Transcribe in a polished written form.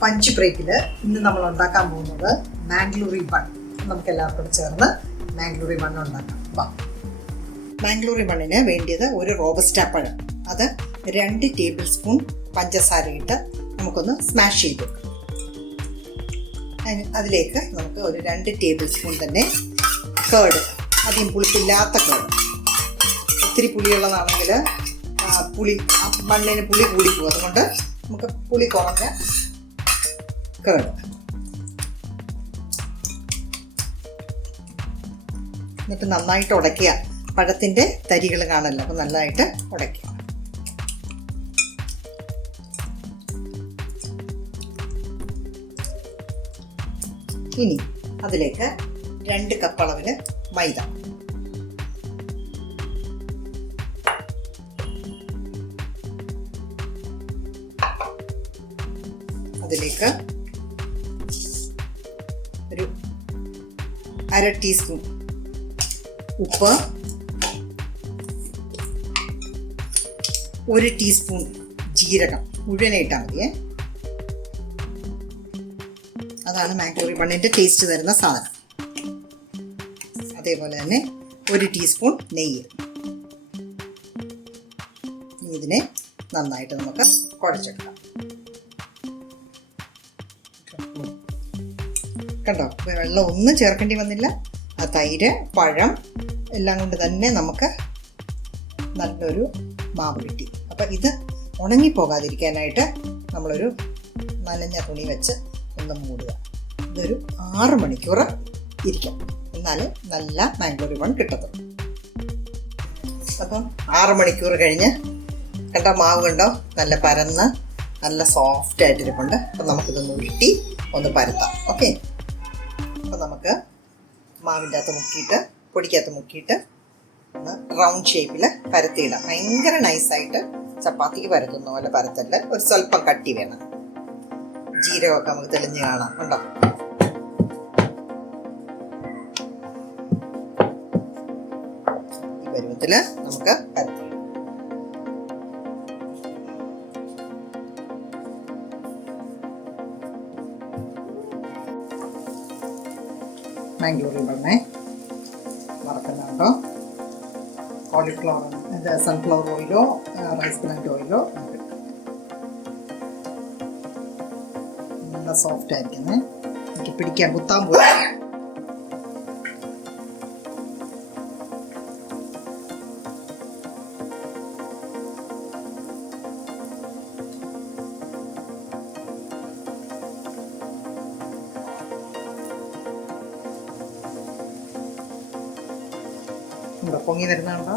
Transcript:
Punch ബ്രേക്കിൽ ഇന്ന് നമ്മൾ ഉണ്ടാക്കാൻ പോകുന്നത് മാംഗ്ലൂരി ബൺ. നമുക്ക് എല്ലാവർക്കും ചേർന്ന് മാംഗ്ലൂരി ബൺ ഉണ്ടാക്കാം. മാംഗ്ലൂരി ബണ്ണിന് വേണ്ടിയത് ഒരു റോബസ്റ്റ പഴം, അത് 2 ടേബിൾ സ്പൂൺ പഞ്ചസാര ഇട്ട് നമുക്കൊന്ന് സ്മാഷ് ചെയ്തു. അതിലേക്ക് നമുക്ക് ഒരു 2 ടേബിൾ സ്പൂൺ തന്നെ കേർഡ്, അധികം പുളിപ്പില്ലാത്ത കേർഡ്. ഒത്തിരി പുളിയുള്ളതാണെങ്കിൽ ബണ്ണിന് പുളി കൂടിപ്പോകും. അതുകൊണ്ട് നമുക്ക് പുളി കുറഞ്ഞ കേർഡ്. എന്നിട്ട് നന്നായിട്ട് ഉടയ്ക്കുക. പഴത്തിൻ്റെ തരികൾ കാണല്ലോ, അപ്പോൾ നന്നായിട്ട് ഉടയ്ക്കുക. ഇനി അതിലേക്ക് 2 കപ്പ് അളവിന് മൈദ, അതിലേക്ക് ഒരു 1/2 ടീസ്പൂൺ ഉപ്പ്, 1 ടീസ്പൂൺ ജീരകം മുഴുവനെ ഇട്ടാൽ മതിയേ. അതാണ് മാംഗ്ലൂരി ബണ്ണിൻ്റെ ടേസ്റ്റ് തരുന്ന സാധനം. അതേപോലെ തന്നെ 1 ടീസ്പൂൺ നെയ്യ്. ഇതിനെ നന്നായിട്ട് നമുക്ക് കുഴച്ചെടുക്കാം. കണ്ടോ, വെള്ളം ഒന്നും ചേർക്കേണ്ടി വന്നില്ല. ആ തൈര്, പഴം എല്ലാം കൊണ്ട് തന്നെ നമുക്ക് നല്ലൊരു മാവ് കിട്ടി. അപ്പം ഇത് ഉണങ്ങിപ്പോകാതിരിക്കാനായിട്ട് നമ്മളൊരു നനഞ്ഞ തുണി വെച്ച് ഒന്ന് മൂടുക. ഇതൊരു 6 മണിക്കൂർ ഇരിക്കും, എന്നാൽ നല്ല മാംഗ്ലൂരി ബൺ കിട്ടത്തുള്ളൂ. അപ്പം 6 മണിക്കൂർ കഴിഞ്ഞ് കണ്ടോ, മാവ് കണ്ടോ, നല്ല പരന്ന് നല്ല സോഫ്റ്റ് ആയിട്ടിരിപ്പുണ്ട്. അപ്പം നമുക്കിതൊന്ന് ഉരുട്ടി ഒന്ന് പരത്താം. ഓക്കെ, അപ്പം നമുക്ക് മാവിൻ്റെ അകത്ത് മുക്കിയിട്ട്, പൊടിക്കകത്ത് മുക്കിയിട്ട് ഒന്ന് റൗണ്ട് ഷേപ്പിൽ പരത്തിയിടാം. ഭയങ്കര നൈസായിട്ട് ചപ്പാത്തിക്ക് പരത്തുന്ന പോലെ പരത്തല്ല, ഒരു സ്വല്പം കട്ടി വേണം. ജീരകമൊക്കെ നമുക്ക് തെളിഞ്ഞ് കാണാം. ഉണ്ടോ? ഈ പരുവത്തിൽ നമുക്ക് പരത്തി. മാംഗ്ലൂരി ബണ്ണെ വറക്കുന്നുണ്ടോ? കോളിഫ്ലവർ, സൺഫ്ലവർ ഓയിലോ റൈസ് പ്ലാന്റ് ഓയിലോ നല്ല സോഫ്റ്റ് ആയിരിക്കുന്നേ. എനിക്ക് പിടിക്കാൻ കുത്താൻ പോയി. പൊങ്ങി വരുന്നുണ്ടോ?